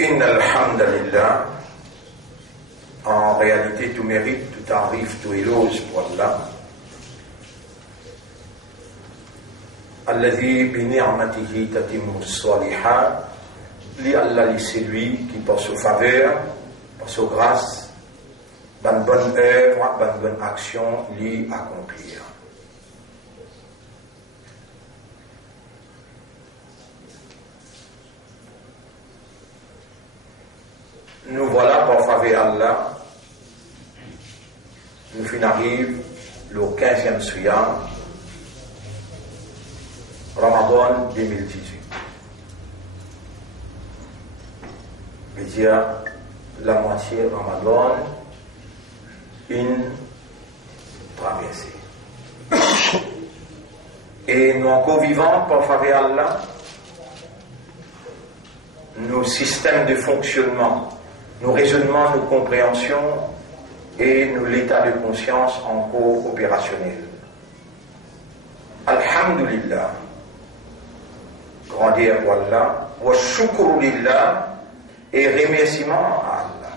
إن الحمد لله, en réalité tout mérite, tout arrive, tout éloge pour Allah. الذي بنعمته تتم الصالحات, li Allah c'est lui qui par sa faveur, par sa grâce, bonne œuvre, bonne action, li accomplir. Nous voilà par faveur Allah, nous finissons le 15e soir, Ramadan 2018. Je veux dire, la moitié Ramadan, une traversée. Et nous encore vivants par faveur Allah, nos systèmes de fonctionnement, nos raisonnements, nos compréhensions et nos l'état de conscience encore opérationnel. Alhamdulillah, grandeur pour Allah, wa shukru lillah, et remerciement à Allah.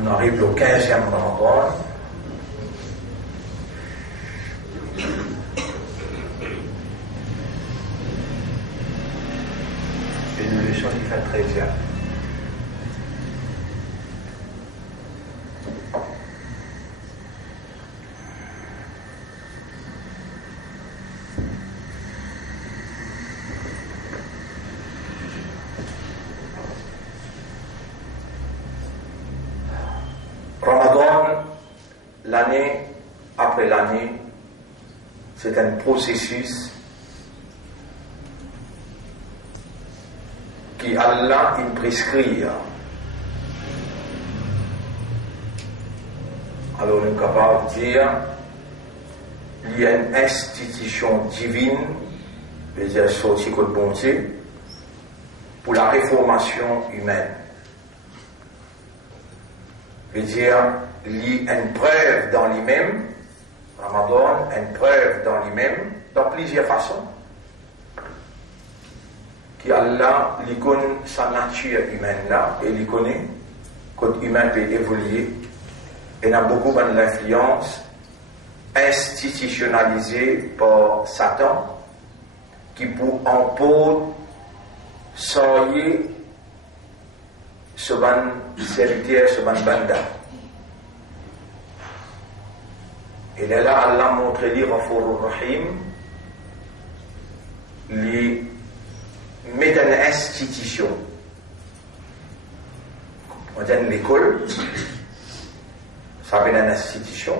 On arrive au 15e Ramadan. Une leçon qui fait très bien. Ramadan, l'année après l'année, c'est un processus qui Allah il prescrit. Alors on est capable de dire qu'il y a une institution divine, c'est-à-dire sortie de bonté, pour la réformation humaine. Veut dire, il y a une preuve dans lui-même, Ramadan, une preuve dans lui-même, dans plusieurs façons, qui Allah, il connaît sa nature humaine là, et il connaît que l'humain peut évoluer, et il a beaucoup d'influence institutionnalisée par Satan, qui pour en soyer ce ban serviteur, ce ban banda. Et là, Allah montre les Ghafur Rahim, les met une institution. On dit l'école, ça veut dire une institution.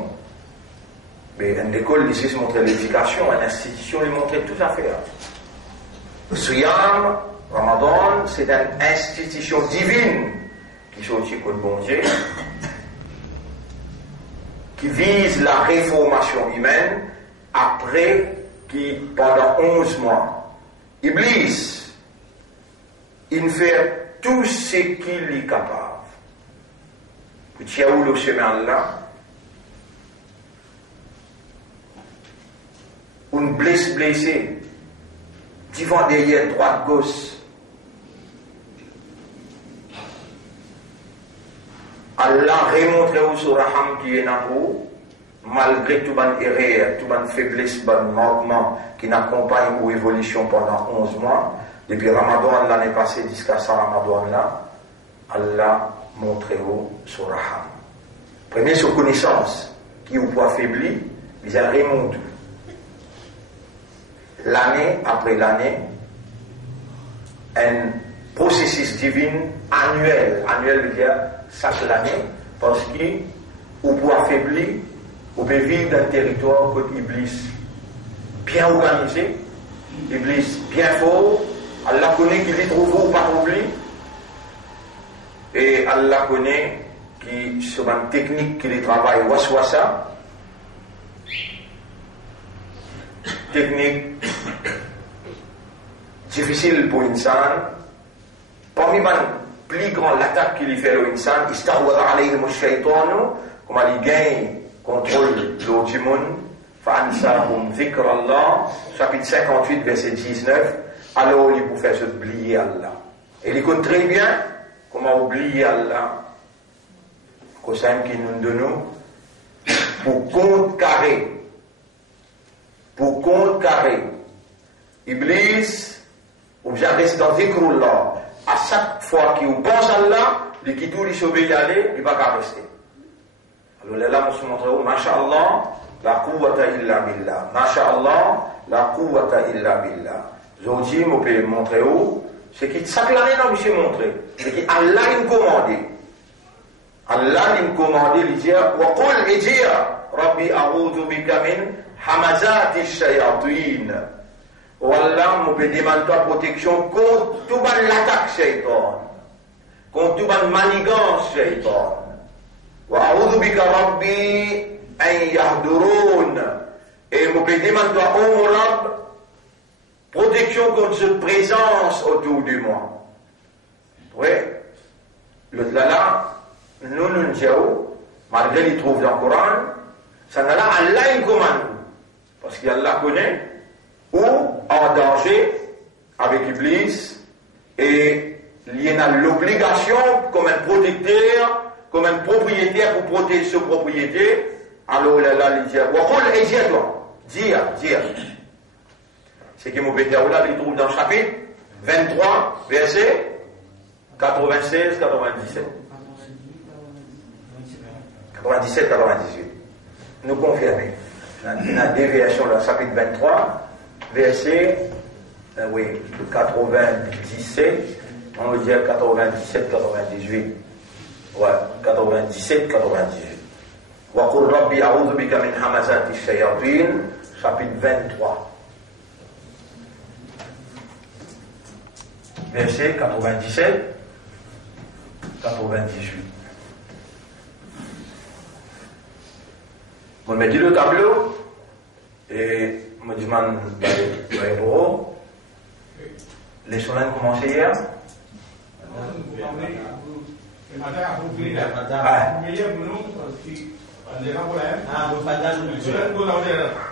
Mais une école, ici, c'est montrer l'éducation, une institution, il montre tout à fait. Siyam, Ramadan, c'est une institution divine qui sortit pour le bon Dieu, qui vise la réformation humaine après qui, pendant 11 mois, Iblis, il fait tout ce qu'il est capable. Pour tirer le chemin là, on blessé, devant derrière, droite, gauche. Allah remontre sur Raham qui est en haut, malgré tout ban erreur, tout ban faiblesse, ban manquement qui n'accompagne ou évolution pendant 11 mois. Depuis Ramadan l'année passée jusqu'à ce Ramadan là, Allah montre sur Raham. Premier sur connaissance, qui ou pas affaibli, ils ont remonté. L'année après l'année, un processus divin annuel veut dire chaque année, parce que ou pour affaiblir, ou peut vivre dans un territoire que Iblis bien organisé, Iblis bien fort, Allah connaît qu'il est trop fort ou pas oublié, et Allah connaît qui sur une technique qu'il travaille waswasa, technique difficile pour l'insan. Parmi les plus grandes attaques qu'il fait à l'insan, istahwada alayhim ash-shaytanu, comme il gagne contrôle de l'autre monde, Fa'ansahum zikrallah, chapitre 58, verset 19. Alors, il peut faire se oublier Allah. Et il connaît très bien comment oublier Allah. Qu'au sein qui nous donne pour contrecarrer. Pour contrecarrer. Iblis, ou bien rester dans zikrullah. À chaque fois qu'il pense à Allah, il quitte tout, il s'obéit y aller, il ne va pas rester. Alors là, on se montre, Masha'Allah, la quwwata illa billah. Masha'Allah, la quwwata illa billah. Aujourd'hui, on peut montrer où, c'est qu'il s'acclamait dans monsieur montrer. C'est qu'Allah il commande. Allah il commande, il dit, wa qul ijir, Rabbi a'udhu bika min hamazati shayatin. Wallah, on peut demander ta protection contre toute l'attaque shaitan. Contre toute manigance shaitan. وأعوذ بك ربي أن يحضرون. Et vous pouvez demander à mon Rab protection contre cette présence autour de moi. Oui. Le là, nous disons, malgré qu'il trouve dans le Coran, ça n'a là, Allah il commande. Parce qu'Allah connaît ou en danger avec Iblis et il y a l'obligation comme un protecteur, comme un propriétaire pour protéger ce propriétaire. Alors là, il dit, dire. C'est que mon pétard là, il trouve dans le chapitre 23, verset 96, 97. 97, 98. Nous confirmons. La déviation dans le chapitre 23, verset 97, on veut dire 97, 98. Ouais, 97, 98. Wa qul rabbi a'udhu bika min hamazati shayatin, chapitre 23. Verset 97, 98. On me dit le tableau, et on me demande le bureau. Les soins ont commencé hier.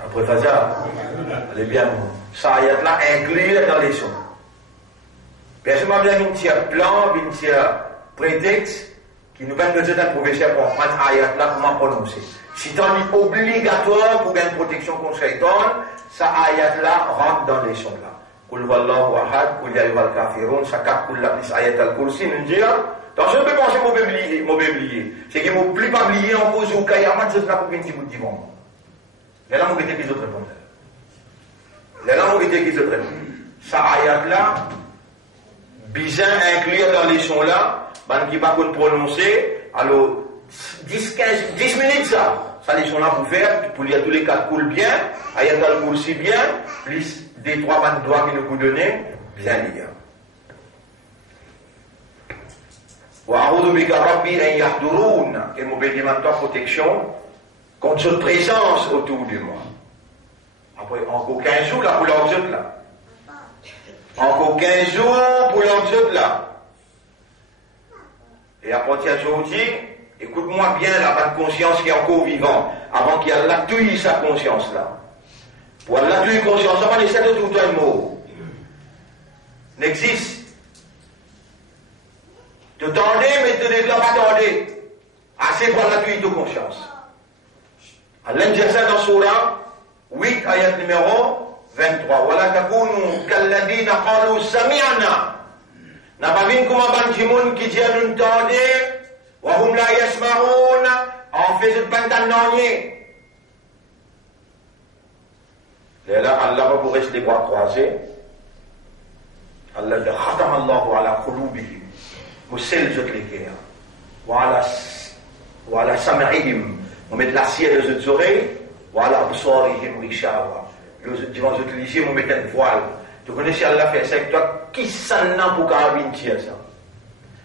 Après Fajr, elle est bien. Ça y est là, inclus dans les sons. Personne m'a bien un petit plan, un petit prétexte qui nous permet de dire un professeur pour prendre ayat là, comment prononcer. Si tu es obligatoire pour une protection contre Shaitan, ça ayat là rentre dans les sons là. Kul wallahu ahad, kul ya ayyuhal kafirun, ça cap kul la plus ayat al-kursi, nous dire. Donc je peux penser mauvais oublier. C'est que mon plus pas oublier en cause au Kayamat, c'est là pour un petit bout de divan. Les langues ont été qu'ils autres répondent. Les langues ont été qu'ils autres répondent. Ça ayat là, bien inclure dans les sons là, qui va qu'on prononcer, alors 10 minutes ça les sons là pour faire, pour lire tous les quatre coups bien, ayat al-kursi bien, plus des 3 bandes doigts qui nous coup donné, bien lire. وأعوذ بك ربي أن يحضرون. Et mon bénédiction protection contre cette présence autour de moi. Après, encore 15 jours là pour l'objet là. Encore 15 jours pour l'objet là. Et à partir d'aujourd'hui, écoute-moi bien la bonne conscience qui est encore vivante, avant qu'il y ait la tuile sa conscience là. Pour la tuile conscience, ça va laisser de tout un mot. N'existe. Te tendez, mais te déclare pas tendez. Assez pour la tuile de conscience. Allah dit ça dans Surah 8, ayat numéro 23. Wala takunu kalladina qalu sami'na. N'a pas vu comment Banjimoun qui dit nous tendez, wa hum la yasma'un, en fait cette pantanonier. Et là, Allah va vous rester les bras croisés. Allah dit khatama Allahu ala qulubihim. Moussel je les cœurs. Voilà sam'ihim. On met de l'acier dans les oreilles. Voilà absorihim rishawa. Tu vas utiliser, on met un voile. Tu connais si Allah fait ça avec toi, qui s'en a pour carabiner ça?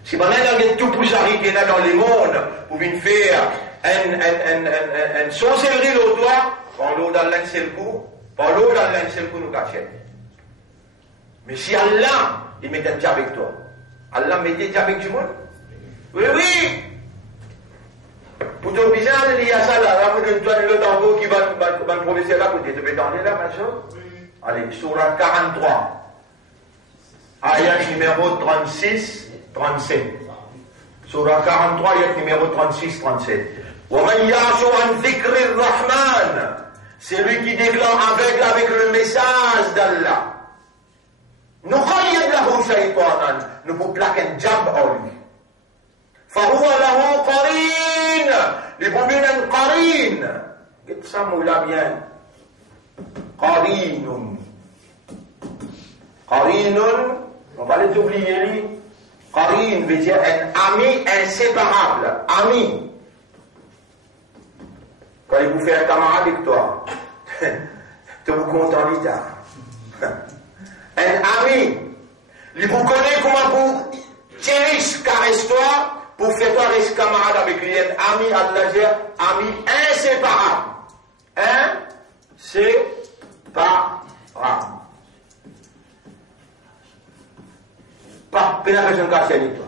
Si maintenant il y a tout pour s'arrêter qui est dans le monde, pour venir faire une sorcellerie l'autre toi, par l'eau dans l'un seul coup, nous cachons. Mais si Allah, il met un diable avec toi, Allah met un diable avec du monde? Oui. Pour ton bizarre, il y a ça là, pour que tu as le tambour qui va ben professeur là, côté, tu peux tendre là, ma chose? Allez, Surah 43. Ayat numéro 36, 37. Surah 43, ayat numéro 36, 37. وَمَنْ يَعْشُ عَنْ ذِكْرِ الرَّحْمَنِ, c'est lui qui déclare aveugle avec le message d'Allah. نُخَيِّدْ لَهُ شَيْطَانًا, nous vous plaquons un jab en lui. فَهُوَ لَهُ قَرِينٌ, les boubines un قَرِينٌ. Qu'est-ce que ça moula bien? قَرِينٌ. قَرِينٌ, on va les oublier. قَرِين veut dire un ami inséparable. Ami. Quand il vous fait un camarade avec toi, tu vous content d'état. Un ami, il vous connaît comment vous chérissez, caresse-toi, pour faire toi rester camarade avec lui. Un ami, Allah dit, ami inséparable. Inséparable. Pas pénétration cassée avec toi.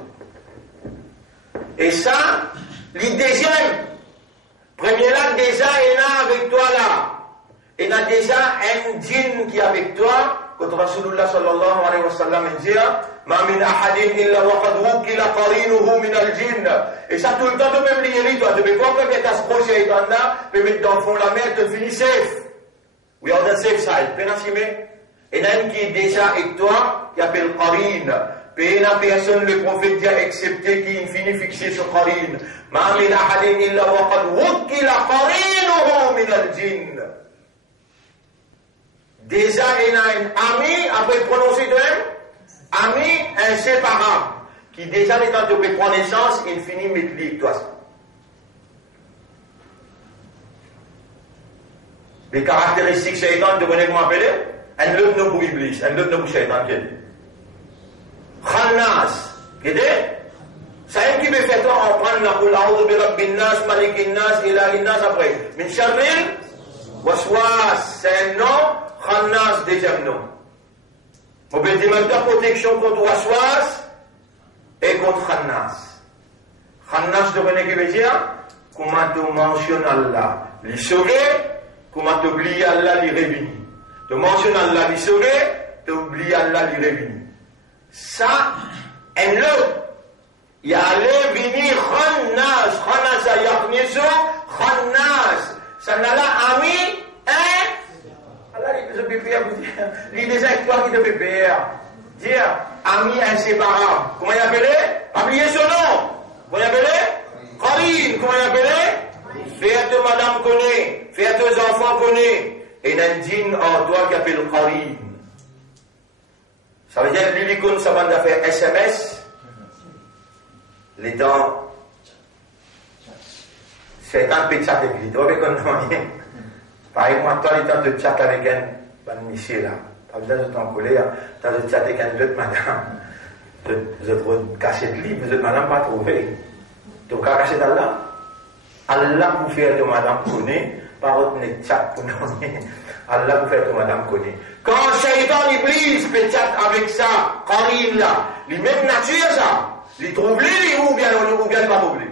Et ça, le deuxième, premier là, déjà, il y a avec toi là. Il y a déjà un djinn qui est avec toi. Quand Rasulullah sallallahu alayhi wa sallam dit, Ma min ahadin illa waqad wukila qarinuhu min al-jinn. Et ça, tout le temps, tu peux me lire, toi. Tu peux pas que tu t'approches et là, tu peux mettre dans le fond de la mer, tu finis safe. We are the safe side. Pénassime. Et il y a un qui est déjà avec toi, qui appelle qarin. Et la personne, le prophète dit, accepté qui finit fixé sur qarin. Ma min ahadin illa waqad wukila qarinuhu min al-jinn. Déjà, il y a un ami, après prononcer de même, ami inséparable, qui déjà, les temps de prendre naissance, il finit mettre libre, toi. Les caractéristiques shaitan, de connaître comment appeler, un autre nom pour Iblis, un autre nom pour shaitan, qui est Khannas, qui est ça qui veut faire toi en prendre la couleur de Rabbin Nas, Malikin Nas, Ilahin Nas après. Min Sharril, Waswas, c'est un nom. Khannas, deuxième nom. On peut dire maintenant protection contre Waswas et contre Khannas. Khannas, de connaître qui veut dire comment tu mentionnes Allah, les sauver, comment tu oublies Allah, les réunir. Tu mentionnes Allah, les sauver, tu oublies Allah, les réunir. Ça, un autre. Il y a les venir Khannas, Khannas, il y a Khannas, ça n'a pas ami, hein? Il y a des histoires qui te fait peur. Dire, ami inséparable. Comment il appelait? Oubliez son nom. Comment il appelait? Qarin. Comment il appelait? Fais-toi madame connaît. Fais-toi enfants connaît. Et il y a un djinn en toi qui appelle Qarin. Ça veut dire que l'unicorn, ça va faire SMS. Les dents. C'est un peu de chat avec lui. Tu vois qu'on n'a par exemple, toi, tu as de chat avec un monsieur là. Par exemple, tu t'en collé, tu as de chat avec un autre madame. Vous êtes caché de lui, vous êtes madame pas trouvé. Tu as caché d'Allah. Allah vous fait de madame connaît, par votre chat pour nous. Allah vous fait de madame connaît. Quand Shaitan Iblis fait chat avec ça, Karim là, les mêmes nature ça, les trouve lui ou bien pas trouvé.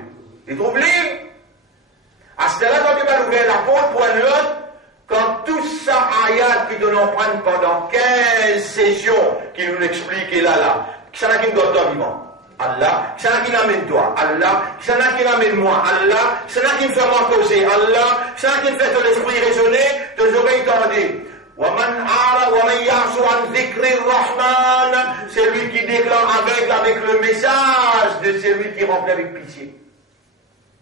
Les trouve lui. À ce là quand tu vas ouvrir la porte pour un autre, quand tout ça ayat qui nous prendre pendant 15 sessions, qui nous l'explique là, qui s'en a qui nous donne vivant, Allah, qui s'en a qui m'amène toi, Allah, qui s'en a qui m'amène moi, Allah, qui s'en a qui me fait moi causer, Allah, qui s'en a qui me fait ton esprit raisonner, tes oreilles tendées. وَمَنْ يَعْشُ عَنْ ذِكْرِ الرَّحْمَنِ, c'est lui qui déclare avec le message de celui qui remplit avec pitié.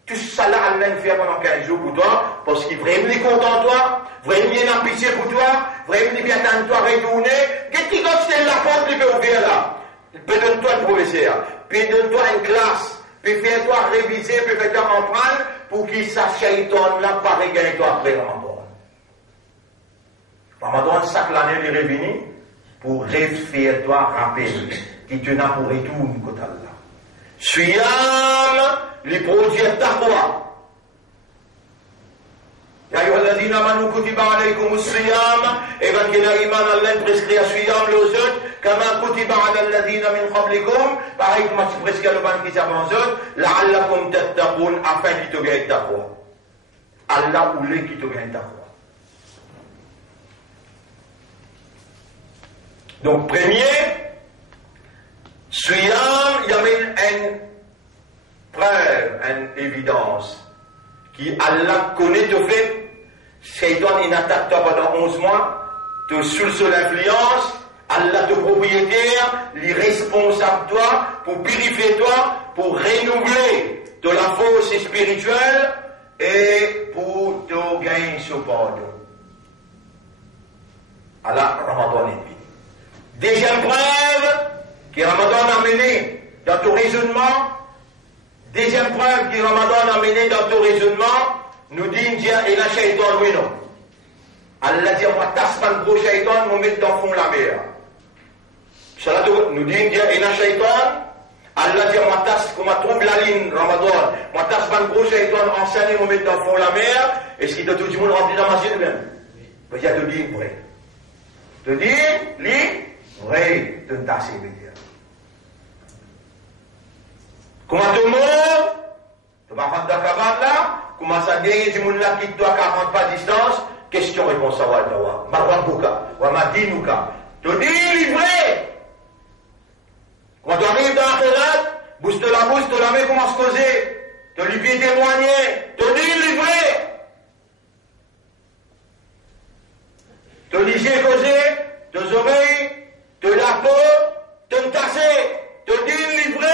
Tout ça là, Allah le fait pendant 15 jours pour toi, parce qu'il vraiment est content de toi, vraiment il a pitié pour toi, vraiment il vient attendre toi retourner. Qu'est-ce qui c'est la porte qui peut ouvrir là? Il peut donner toi le professeur, puis donne-toi une classe, puis fais-toi réviser, puis fais-toi comprendre, pour qu'il sache Shaitan là, pas regarder toi après Ramadan. Ramadan, chaque année, il est revenu pour faire toi rappel, qui te n'a pour retourner côté Allah. Siyam, les produits taqwa. Ya ayyuhalladhina amanu kutiba alaykumus siyam, et ben qu'il a iman Allah prescrit à siyam les autres, kama kutiba ala alladhina min qablikum, pareil comme tu prescrit le ban qui avant autres, la'allakum tattaqun, afin qu'il te gagne taqwa. Allah voulait qu'il te gagne taqwa. Donc, premier, Suyam, il y a une preuve, une évidence, qui Allah connaît te fait, Shaitan, il n'attaque toi pendant 11 mois, te sous l'influence, Allah te propriétaire, il est responsable toi, pour purifier toi, pour renouveler de la force spirituelle, et pour te gagner ce pardon. Allah, Ramadan est fini. Deuxième preuve, que Ramadan a mené dans ton raisonnement, deuxième preuve que Ramadan a mené dans ton raisonnement, nous dit Dieu et la shaitan, oui non. Allah dit, on va tasser le gros shaitan, nous mettre dans le fond de la mer. Cela nous dit Dieu et la shaitan, Allah dit, on va tasser, on va trouver la ligne Ramadan, on va tasser le gros shaitan, enseigner, nous mettre dans le fond de la mer, et ce qui doit tout le monde rentrer dans ma vie de même. Il y a te dire vrai. Te dire, vrai, te tasser, comment tout le monde, tu vas rentrer dans la cabane là, comment ça gagne du monde là qui doit 40 pas de distance, question-réponse à Waldawa, Marwabouka, Wamadinouka, te dis livré. Quand tu arrives dans la fenêtre, bouge la bouche, te la main commence à causer, te lui pied témoigner, te dis livré. Te liser causer, te oreilles, te la peau, te tasser, te dis livré.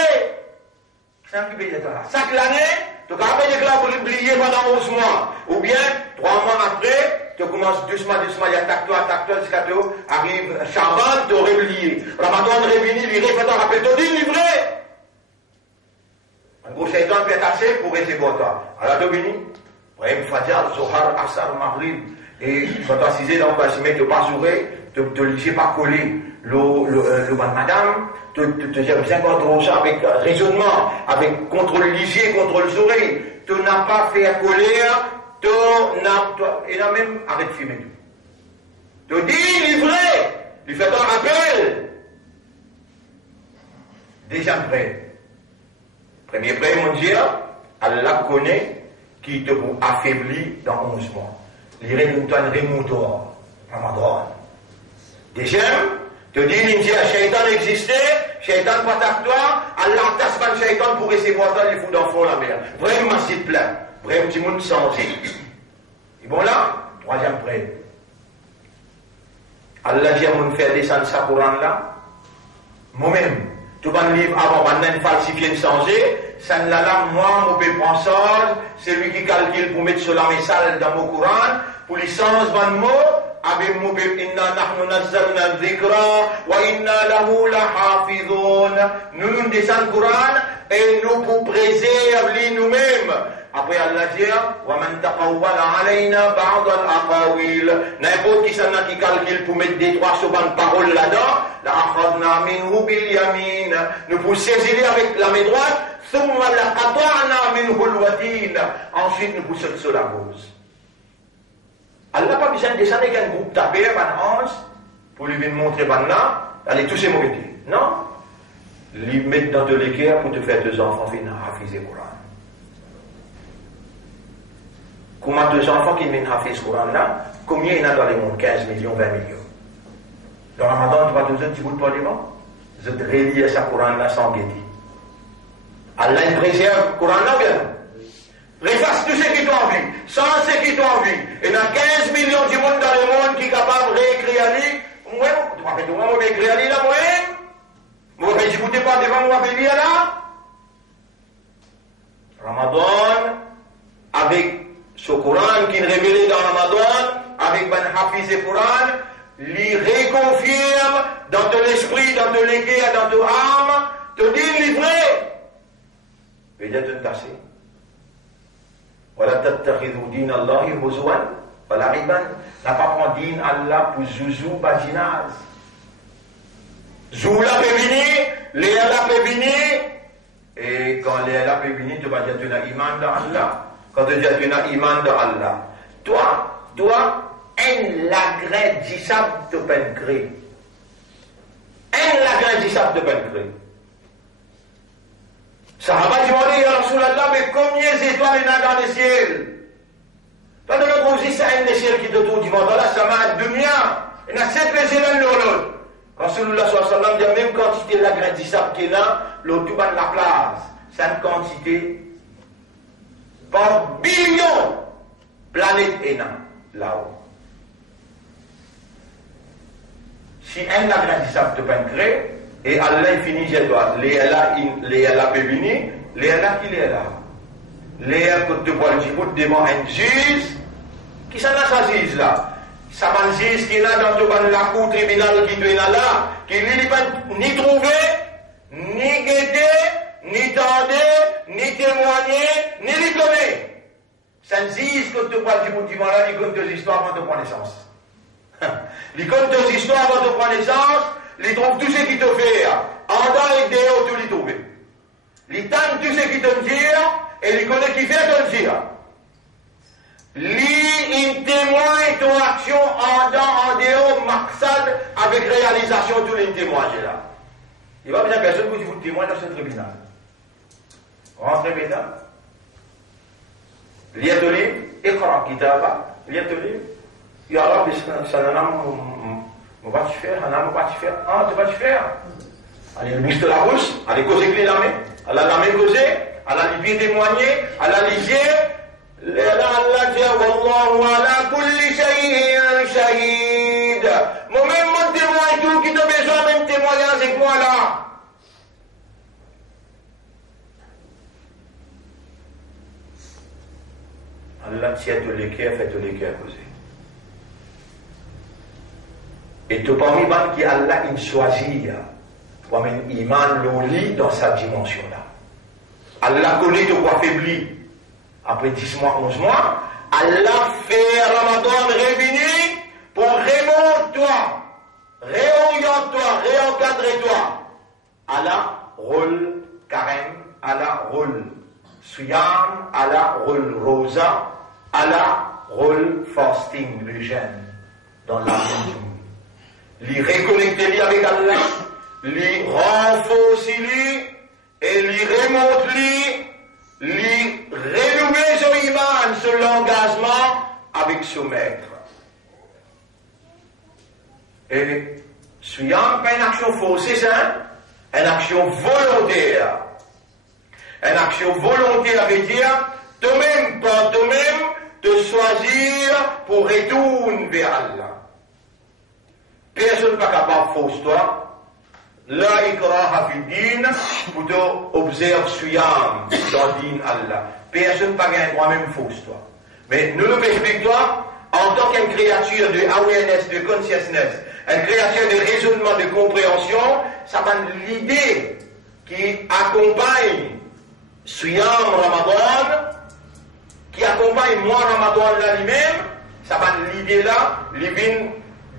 C'est un peu de là. Chaque année, tu as fait là pour l'oublier pendant 11 mois. Ou bien, 3 mois après, tu commences doucement, il attaque-toi, jusqu'à tu arrive Chaban, tu aurais oublié. Ramadan, réuni, il refait un rappel, tu dis livré. Un gros shaitan peut être assez pour rester bon toi. Alors, tu bénis. Brahim Fadjar, Zohar, Assar, Maghrib. Et tu vas t'assiser dans le bâtiment, tu pas sourire, te laisser pas coller le madame. Te dire bien contrôle ça avec raisonnement, avec contrôle lisier, contrôle souris. Tu n'as pas fait à colère, et là même, arrête de fumer. Tu dis, livré, lui fais un rappel. Déjà prêt. Premier prêt, mon Dieu, Allah connaît qui te affaiblit dans 11 mois. Il remonte un remontoir, Ramadan. Deuxième, te dis, l'India, Shaitan existait, Shaitan pas avec toi, Allah tasse pas le Shaitan pour recevoir dans les fous d'enfants la mer. Vraiment, c'est plein. Vraiment, petit monde changé. Et bon là, troisième prêt. Allah dit à mon faire descendre sa Coran là. Moi-même, tout le livre avant, maintenant, falsifié, changé, ça ne l'a là, moi, mon père pensage, c'est lui qui calcule pour mettre sur la message dans mon Coran, pour les sens, mon mot, avec mon père, inna nahnu nazzalna dhikra, wa inna lahu lahafidhun. Nous descendons le Coran, et nous pour préserver nous-mêmes. Après Allah dit, wa man taqawwala alayna ba'd al-aqawil. N'importe qui s'en a qui calcule pour mettre des trois sur une parole là-dedans, la akhadna minhu bil yamin. Nous pour saisir avec la main droite, thumma la qata'na minhu al-watin. Ensuite nous poussons sur la gauche. Allah n'a pas besoin de descendre avec un groupe tapé, un ange, pour lui montrer là, allez tous ces mauvais. Non. Lui mettre dans de l'équerre pour te faire deux enfants finir à hafiz le Coran. Comment deux enfants qui viennent hafiz le Coran là, combien il y en a dans les mondes? 15 millions, 20 millions. Dans Ramadan, tu vas te dire, tu ne pas les mains? Je te relis à ce Coran là sans guetter. Allah il préserve le Coran là bien. Réfasse tout ce qui t'ont envie, sans ce qui t'ont envie. Et il y a 15 millions de monde dans le monde qui est capable de réécrire la vie. Moi, tu m'as fait tout le monde réécrire la vie là, moi. Moi, je ne vous pas devant moi, je là. Ramadan, avec ce Coran qui est révélé dans Ramadan, avec Ben Hafiz et Coran, lui réconfirme dans ton esprit, dans ton l'équerre, dans ton âme, te dit livré. Veuillez te tasser. Voilà tattakhidhu din Allah huzwan wa la'iban. N'a pas prendre din Allah pour zouzou baginaz. Zou la peut venir, Léa la peut venir, et quand Léa la peut venir, tu vas dire tu as iman dans Allah. Quand tu dis tu as iman dans Allah, toi, un l'agrédissable de pencré. Un l'agrédissable de pencré. Sahaba dit, ya Rasulallah, mais combien d'étoiles il y a dans le ciel? Toi, de l'autre côté, c'est un des ciels qui te tourne du monde. Là, ça m'a dunya. Il y a 7 étoiles dans l'autre. Rasulullah sallallahu dit la même quantité de la graine de sable qui est là, l'autre tout bas de la place. C'est une quantité par billion planète est là-haut. Si un la graine de sable te peindrait, et Allah il finit j'ai droit, les Allah béni, les Allah qui les là. Les Allah que tu vois le Djibouti demande un juge, qui s'en a sa juge là? Ça va juge qui est là dans la cour tribunal qui est là, qui lui pas ni trouvé, ni guetté, ni tendé, ni témoigné, ni lui donné. Ça ne dit que tu vois le Djibouti là, il compte des histoires avant de prendre naissance. Il compte des histoires avant de prendre naissance, il trouve tout ce qui te fait. En dans les déos, tout les trouve. Il tente tout ce qui te dit, et il connaît qui fait te dire. Il témoigne ton action en dehors, maksad, avec réalisation tous les témoignages là. Il va bien personne que vous témoigne dans ce tribunal. Rentrez maintenant. Liez le livre, écran kitaba, liez le livre. Il y a là, ça n'a pas de faire, ah, tu vas te faire. Allez, le bouche de la bouche, allez causer avec la main, à la main causer, à la bien témoigner, à la liser. Allah dit Wallahu ala kulli shay'in shahid. Moi-même, mon témoin, tout qui te besoin, même témoignage avec moi là. Allah tient tous les cœurs, fait tous les cœurs causer. Et tout parmi les qui Allah il choisit, comme un iman l'oli dans sa dimension là. Allah connaît de quoi faiblir. Après 10 mois, 11 mois, Allah fait Ramadan réuni pour remonter-toi, réoriente-toi, réencadrer-toi. Allah rôle carême, Allah rôle suyam, Allah rôle rosa, Allah rôle fasting, le jeûne, dans la maison. Les réconnecter avec Allah, les renforcer, et les remonter, les renouveler son iman, son engagement avec son maître. Et soyons pas une action forcée, c'est une action volontaire. Une action volontaire veut dire, toi-même, par toi-même, te choisir pour retourner vers Allah. Personne n'est pas capable de forcer toi. La ikraha fi din, pour te observer suyam dans din Allah. Personne n'a pas gagné droit même fausse toi. Mais nous le expliquons toi, en tant qu'une créature de awareness, de consciousness, une créature de raisonnement, de compréhension, ça va l'idée qui accompagne suyam Ramadan, qui accompagne moi Ramadan là lui-même, ça va l'idée là, l'ivine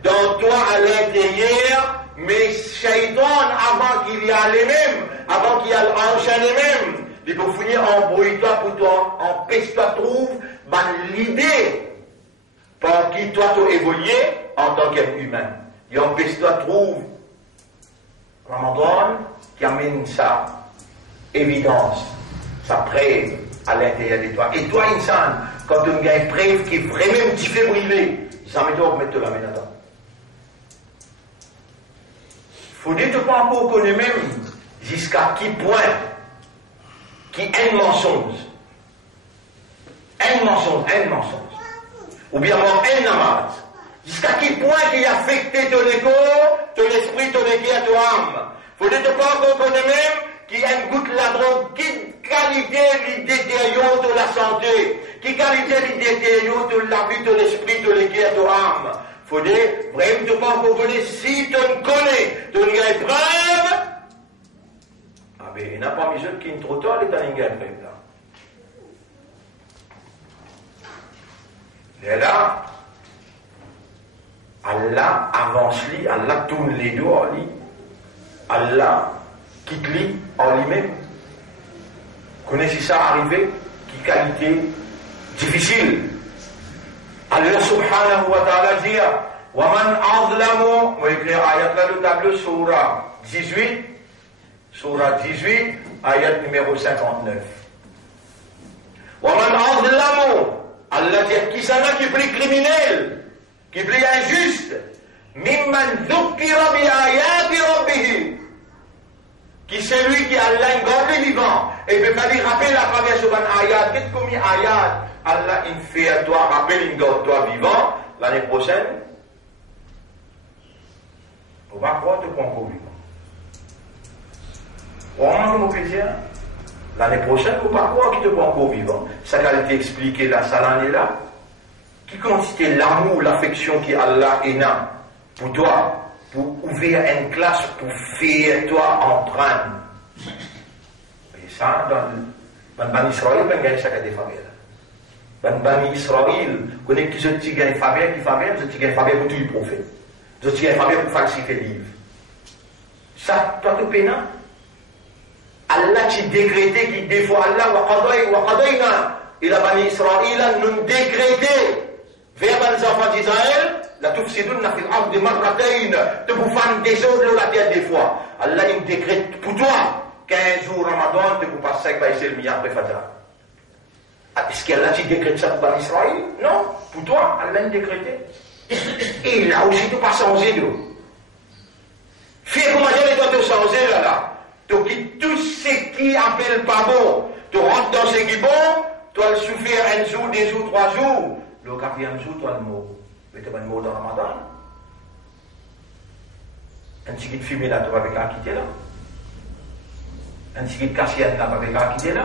dans toi à l'intérieur. Mais Shaitan, avant qu'il y ait les mêmes, avant qu'il y ait enchaîné même, il faut finir embrouille-toi pour toi, empêche-toi de trouver l'idée par qui toi tu évolué en tant qu'être humain. Et empêche-toi de trouver Ramadan qui amène sa évidence, sa preuve à l'intérieur de toi. Et toi, insan, quand tu as une preuve qui est vraiment t'y fait brûler, ça me doit mettre la main dedans. Faut dire que tu pas encore connaître même jusqu'à qui point qui est un mensonge. Un mensonge. Ou bien un namaz. Jusqu'à qui point qui a affecté ton égo, ton esprit, ton égo, ton âme. Faut dire que tu pas encore connaître même qui a une goutte la drogue, qui qualité l'idée détériore de la santé, qui qualité l'idée détériore de la vie, de l'esprit, de l'égo, ton âme. Faut dire, vraiment, tu ne peux pas encore connaître, si tu me connais, tu n'as pas de preuve. Ah ben, il n'y a pas mis qui est trop tard, il n'y a pas de preuve là. Et là, Allah avance lui, Allah tourne les doigts en lui, Allah quitte lui en lui-même. Connaissez ça arrivé, qui qualité difficile. Allah subhanahu wa ta'ala dit وَمَنْ أَظْلَمُ, on va écrire ayat là le tableau, surah 18, ayat numéro 59. وَمَنْ أَظْلَمُ, Allah dit qui ça qui est plus criminel, qui est plus injuste, Mimman dhukkira bi ayati rabbih. Qui c'est lui qui Allah engorge vivant. Et il peut pas dire rappel à travers ce ban ayat. Qu'est-ce qu'on met ayat? Allah il fait à toi, rappel engorge toi vivant. L'année prochaine, on va croire te prendre pour vivant. Comment mon plaisir? L'année prochaine, on va croire qu'il te prend pour vivant. Ça a été expliqué là, ça l'année là. Qui consiste l'amour, l'affection qui Allah est là pour toi, pour ouvrir une classe, pour faire toi en train. Et ça, dans Bani Israël, on gagne chaque des faveurs. Dans Bani Israël, on est qui se tient une faveur, qui gagne faveur pour tous les prophètes. Je tiens une faveur pour falsifier les livres. Ça, toi, tu peines. Allah qui décrété, qui des fois Allah, wa qadayna, il a Bani Israël, nous décrété vers les enfants d'Israël. La tufsidunna fil ardi marratayn, te vous faire des choses dans la terre des fois. Allah il décrète pour toi 15 jours Ramadan, te vous passer 5 baisser le milliard de Fatra. Est-ce qu'Allah tu décrète ça pour Israël? Non, pour toi, Allah il décrété. Et là aussi tu pas changé de. Fais comment dire toi tu changer là. Tu quittes tout ce qui appelle pas bon. Tu rentres dans ce qui est bon, tu vas le souffrir un jour, 2 jours, 3 jours. Le 4e jour, tu vas le mot. Mais tu vas le mot dans Ramadan. Un petit de fumée là, tu vas avec la quitter là. Un petit de cassiette là, tu vas avec la quitter là.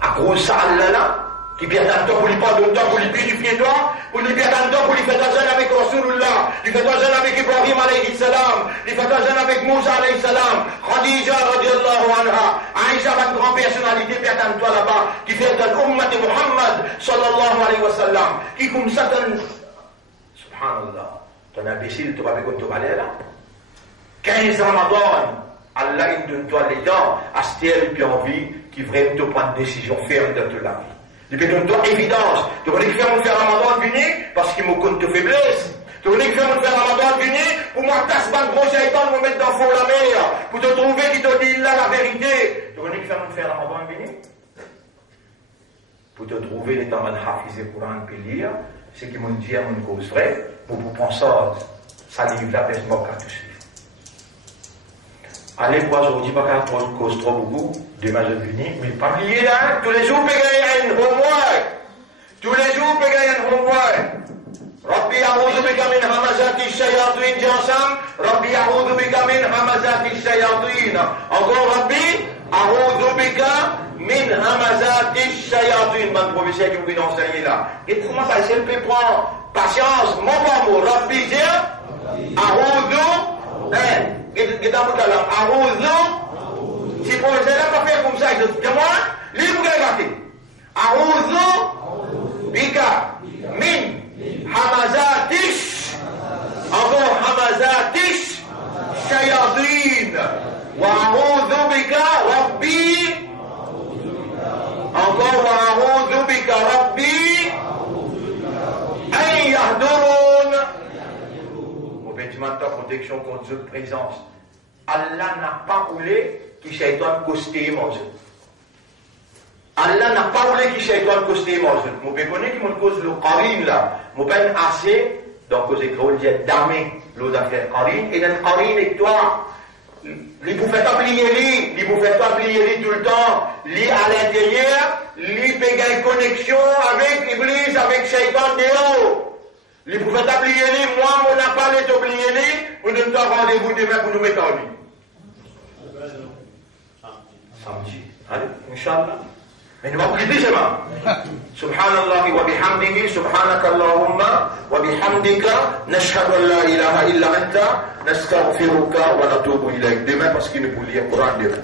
À gros sale là, qui perd un temps pour lui prendre le temps pour lui purifier toi, pour lui perdre un temps pour lui faire un jeûne avec Rasulullah, lui faire un jeûne avec Ibrahim alayhi salam, lui faire un jeûne avec Moussa alayhi salam, Khadija radiallahu anha, Aïcha, une grande personnalité, perd un toi là-bas, qui fait de l'ummat de Muhammad sallallahu alayhi wa sallam, qui comme ça subhanallah, ton imbécile, tu vas avec ton balai là. 15 Ramadan, Allah il donne toi les dents, à ce qu'il y a envie, qui vraiment te prendre une décision ferme dans toute la vie. Il peut donner toi évidence. Tu vas dire que faire Ramadan venir parce qu'il me compte de faiblesse. Tu vas dire que faire Ramadan venir pour moi tasser ban gros shaitan, me mettre dans le fond la mer, pour te trouver qui te dit là la vérité. Tu vas dire que faire Ramadan venir pour te trouver les temps de hafizer le Coran et lire, c'est qui m'ont dit à mon cause vrai, pour vous penser ça livre la peste mort à tout suivre. Allez, quoi, aujourd'hui, pas qu'à cause trop beaucoup, demain je finis, mais pas oublier là, tous les jours, vous pouvez gagner un homework. Tous les jours, vous pouvez gagner un homework. Rabbi a'udhu bika min hamazati shayatin, dis ensemble. Rabbi a'udhu bika min hamazati shayatin. Encore Rabbi a'udhu bika min hamazati shayatin. Mon professeur qui vous vient enseigner là. Et comment ça, c'est le peut prendre patience, mot par mot. Rabbi dit, a'udhu, kita dalam a'udhu. Si professeur n'a pas fait comme ça, il dit moi, lui vous regardez. A'udhu bika min hamazatish. Encore hamazatish shayatin. Wa a'udhu bika rabbi. Encore wa a'udhu bika rabbi an yahdurun. Maintenant, protection contre cette présence. Allah n'a pas voulu qu'il shaitan costume en eux. Allah n'a pas voulu qu'il shaitan costume en eux. Mon péconné qui me cause le qarin là. Mon peine assez, donc aux écrans, il y a damé l'eau d'affaire qarin. Et dans le qarin avec toi, il vous fait appliquer lui, il vous fait appliquer lui tout le temps, lui à l'intérieur, lui peut gagner une connexion avec l'Église, avec shaitan dehors. Les prophètes oubliez les, moi, mon appel est oublié les, nous donnons rendez-vous demain pour nous mettre en vie. Samedi. Allez, Inch'Allah. Mais nous allons prier seulement. Subhanallah wa bihamdihi, subhanaka Allahumma wa bihamdika, nashhadu an la ilaha illa anta, nastaghfiruka wa natubu ilayk. Demain, parce qu'il nous faut lire le Coran demain.